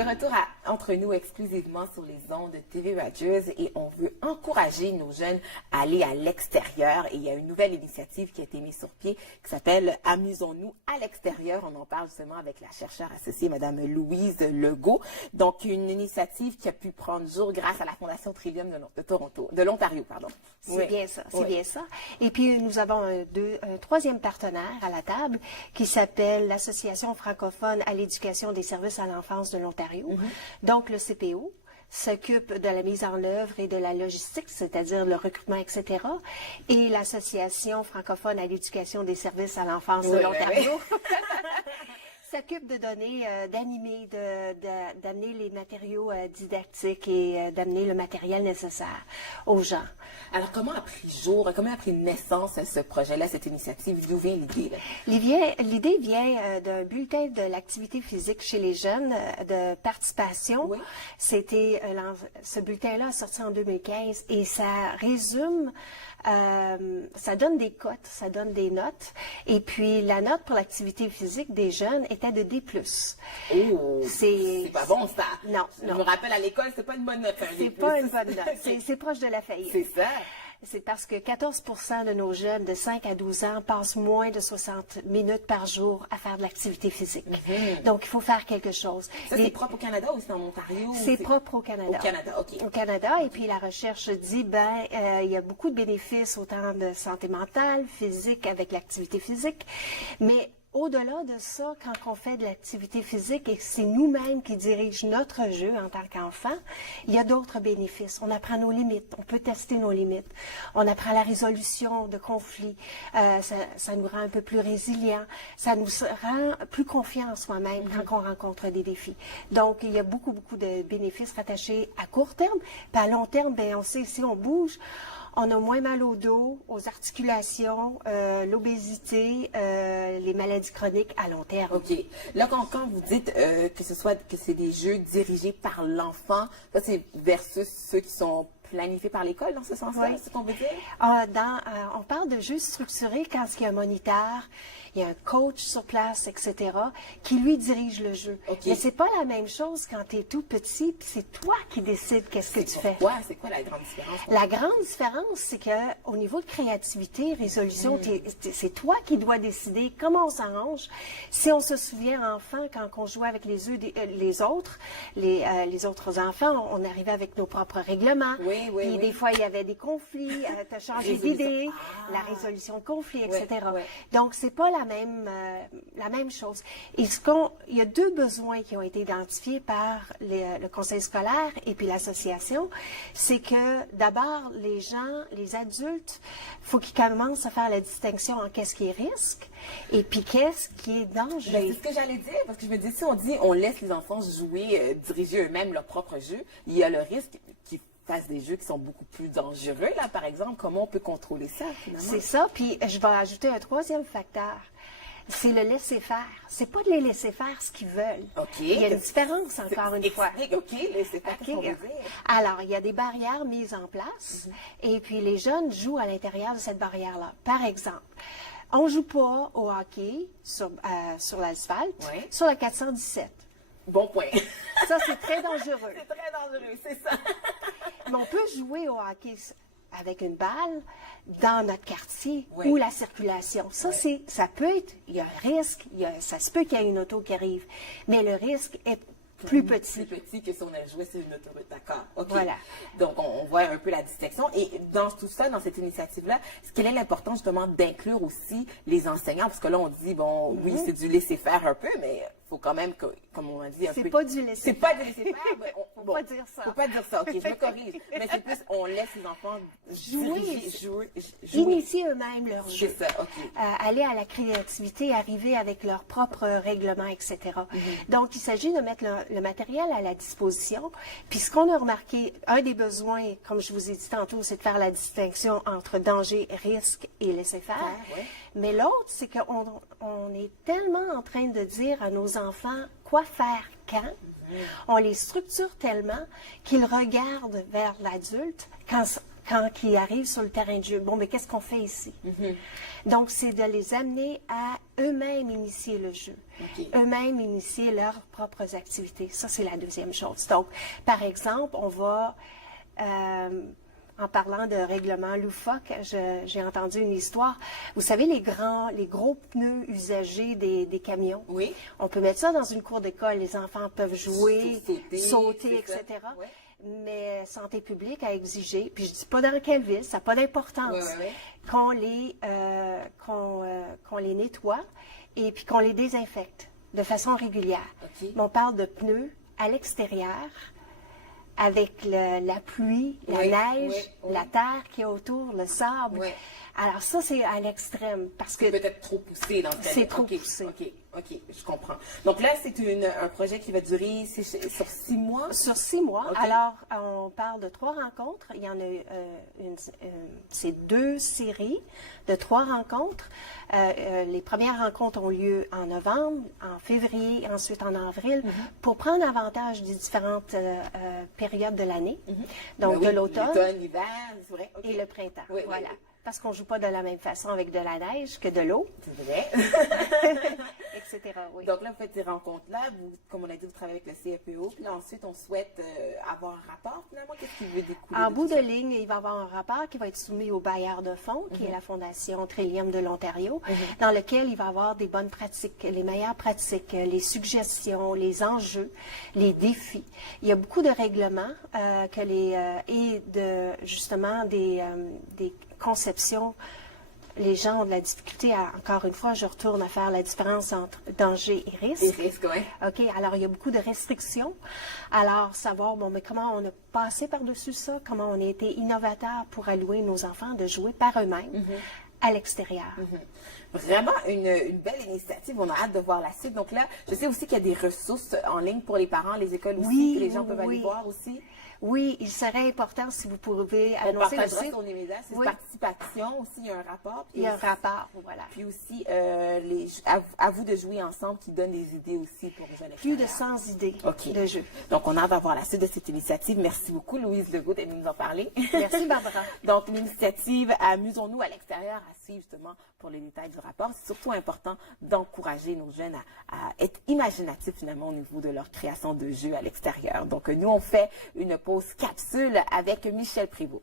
De retour entre nous exclusivement sur les ondes de TV Rogers et on veut encourager nos jeunes à aller à l'extérieur. Et il y a une nouvelle initiative qui a été mise sur pied qui s'appelle Amusons-nous à l'extérieur. On en parle justement avec la chercheure associée, Madame Louise Legault. Donc, une initiative qui a pu prendre jour grâce à la Fondation Trillium de l'Ontario, pardon. C'est bien ça, c'est bien ça. Et puis, nous avons un troisième partenaire à la table qui s'appelle l'Association francophone à l'éducation des services à l'enfance de l'Ontario. Donc, le CPO s'occupe de la mise en œuvre et de la logistique, c'est-à-dire le recrutement, etc. Et l'Association francophone à l'éducation des services à l'enfance de l'Ontario s'occupe de donner, d'animer, d'amener les matériaux didactiques et d'amener le matériel nécessaire aux gens. Alors, comment a pris jour, comment a pris naissance ce projet-là, cette initiative? D'où vient l'idée? L'idée vient d'un bulletin de l'activité physique chez les jeunes de participation. Oui. C'était ce bulletin-là a sorti en 2015 et ça résume, ça donne des cotes, ça donne des notes. Et puis, la note pour l'activité physique des jeunes était de D+. Oh, c'est pas bon, ça. Non, Je me rappelle à l'école, c'est pas une bonne note. C'est pas une bonne note. C'est proche de la faillite. C'est ça. C'est parce que 14% de nos jeunes de 5 à 12 ans passent moins de 60 minutes par jour à faire de l'activité physique. Donc, il faut faire quelque chose. Ça, c'est propre au Canada ou c'est en Ontario? C'est propre au Canada. Au Canada, OK. Au Canada, et puis la recherche dit, il y a beaucoup de bénéfices, autant de santé mentale, physique, avec l'activité physique, mais au-delà de ça, quand on fait de l'activité physique et que c'est nous-mêmes qui dirigeons notre jeu en tant qu'enfant, il y a d'autres bénéfices. On apprend nos limites, on peut tester nos limites. On apprend la résolution de conflits. Ça nous rend un peu plus résilients. Ça nous rend plus confiants en soi-même quand on rencontre des défis. Donc, il y a beaucoup, beaucoup de bénéfices rattachés à court terme. Puis à long terme, on sait, si on bouge, on a moins mal au dos, aux articulations, l'obésité, les maladies chroniques à long terme. OK. Là, quand vous dites que c'est des jeux dirigés par l'enfant, ça, c'est versus ceux qui sont planifiés par l'école, dans ce sens-là, c'est ce qu'on veut dire? On parle de jeux structurés quand il y a un moniteur, il y a un coach sur place, etc., qui lui dirige le jeu. Okay. Mais c'est pas la même chose quand tu es tout petit, puis c'est toi qui décides qu'est-ce que tu fais. C'est quoi la grande différence? La grande différence, c'est que au niveau de créativité, résolution, c'est toi qui dois décider comment on s'arrange. Si on se souvient enfant, quand on jouait avec les autres enfants, on arrivait avec nos propres règlements. Puis des fois, il y avait des conflits, tu as changé d'idée, la résolution de conflits, etc. Donc, c'est pas la même chose. Et il y a deux besoins qui ont été identifiés par le conseil scolaire et puis l'association. C'est que d'abord, les gens, les adultes, il faut qu'ils commencent à faire la distinction en qu'est-ce qui est risque et puis qu'est-ce qui est danger. C'est ce que j'allais dire, parce que je me dis, si on dit on laisse les enfants jouer, diriger eux-mêmes leur propre jeu, il y a le risque qu'ils fassent des jeux qui sont beaucoup plus dangereux, là, par exemple. Comment on peut contrôler ça, finalement? C'est ça, puis je vais ajouter un troisième facteur. C'est le laisser-faire. C'est pas de les laisser faire ce qu'ils veulent. OK. Il y a une différence, encore une fois. OK, laisser-faire, qu'est-ce qu'on veut dire? Alors, il y a des barrières mises en place, et puis les jeunes jouent à l'intérieur de cette barrière-là. Par exemple, on joue pas au hockey sur l'asphalte, sur la 417. Bon point. Ça, c'est très dangereux. C'est très dangereux, c'est ça. Mais on peut jouer au hockey avec une balle dans notre quartier ou la circulation. Ça, ça peut être, il y a un risque, ça se peut qu'il y ait une auto qui arrive, mais le risque est plus petit. Plus petit que si on a joué sur une autoroute, d'accord. OK. Voilà. Donc, on voit un peu la distinction. Et dans tout ça, dans cette initiative-là, quelle est l'importance justement d'inclure aussi les enseignants? Parce que là, on dit, bon, oui, c'est du laisser-faire un peu, mais il faut quand même, comme on a dit, un peu... C'est pas du laisser-faire. C'est pas du laisser-faire. Faut pas dire ça. Faut pas dire ça. OK, je me corrige. Mais c'est plus, on laisse les enfants jouer. Initier eux-mêmes leur jeu. C'est ça, OK. Aller à la créativité, arriver avec leurs propres règlements, etc. Donc, il s'agit de mettre le matériel à la disposition. Puis, ce qu'on a remarqué, un des besoins, comme je vous ai dit tantôt, c'est de faire la distinction entre danger, risque et laisser-faire. Mais l'autre, c'est qu'on est tellement en train de dire à nos enfants quoi faire quand. On les structure tellement qu'ils regardent vers l'adulte quand quand ils arrivent sur le terrain de jeu. Bon, mais qu'est-ce qu'on fait ici? Donc, c'est de les amener à eux-mêmes initier le jeu, eux-mêmes initier leurs propres activités. Ça, c'est la deuxième chose. Donc, par exemple, on va... en parlant de règlement loufoque, j'ai entendu une histoire. Vous savez, les gros pneus usagés des camions. Oui. On peut mettre ça dans une cour d'école. Les enfants peuvent jouer, sauter, etc. Ouais. Mais Santé publique a exigé, puis je dis pas dans quelle ville, ça n'a pas d'importance, qu'on les nettoie et puis qu'on les désinfecte de façon régulière. Mais on parle de pneus à l'extérieur, avec la pluie, la neige, la terre qui est autour, le sable. Alors ça, c'est à l'extrême. Parce que c'est peut-être trop poussé dans ce cas-là. C'est trop poussé. OK, je comprends. Donc là, c'est un projet qui va durer sur 6 mois? Sur 6 mois. Alors, on parle de 3 rencontres. Il y en a c'est 2 séries de 3 rencontres. Les premières rencontres ont lieu en novembre, en février, ensuite en avril, pour prendre avantage des différentes périodes de l'année. Donc, de l'automne, l'hiver, c'est vrai. Et le printemps. Oui, voilà. Oui. Parce qu'on ne joue pas de la même façon avec de la neige que de l'eau. C'est vrai. Etc. Oui. Donc là, vous faites ces rencontres-là. Comme on a dit, vous travaillez avec le CFEO. Puis là, ensuite, on souhaite avoir un rapport. Finalement, qu'est-ce qui veut découler? En bout de ligne, il va y avoir un rapport qui va être soumis au bailleur de fonds, qui est la Fondation Trillium de l'Ontario, dans lequel il va y avoir des bonnes pratiques, les meilleures pratiques, les suggestions, les enjeux, les défis. Il y a beaucoup de règlements et justement des conceptions. Les gens ont de la difficulté encore une fois, je retourne à faire la différence entre danger et risque. Et risque, oui. OK, alors il y a beaucoup de restrictions. Alors, savoir, bon, mais comment on a passé par-dessus ça, comment on a été innovateur pour allouer nos enfants de jouer par eux-mêmes à l'extérieur. Vraiment une belle initiative. On a hâte de voir la suite. Donc là, je sais aussi qu'il y a des ressources en ligne pour les parents, les écoles aussi, que les gens peuvent aller voir aussi. Oui, il serait important si vous pouvez annoncer on partagera sur les médias. C'est participation aussi, il y a un rapport. Il y a un rapport, voilà. Puis aussi, à vous de jouer ensemble qui donne des idées aussi pour les jeunes. Plus de 100 idées de jeux. Donc, on a hâte d'avoir la suite de cette initiative. Merci beaucoup, Louise Legault, d'être venue nous en parler. Merci, Barbara. Donc, l'initiative Amusons-nous à l'extérieur à suivre justement pour les détails du rapport. C'est surtout important d'encourager nos jeunes à être imaginatifs finalement au niveau de leur création de jeux à l'extérieur. Donc, nous, on fait une pause capsule avec Michel Prévost.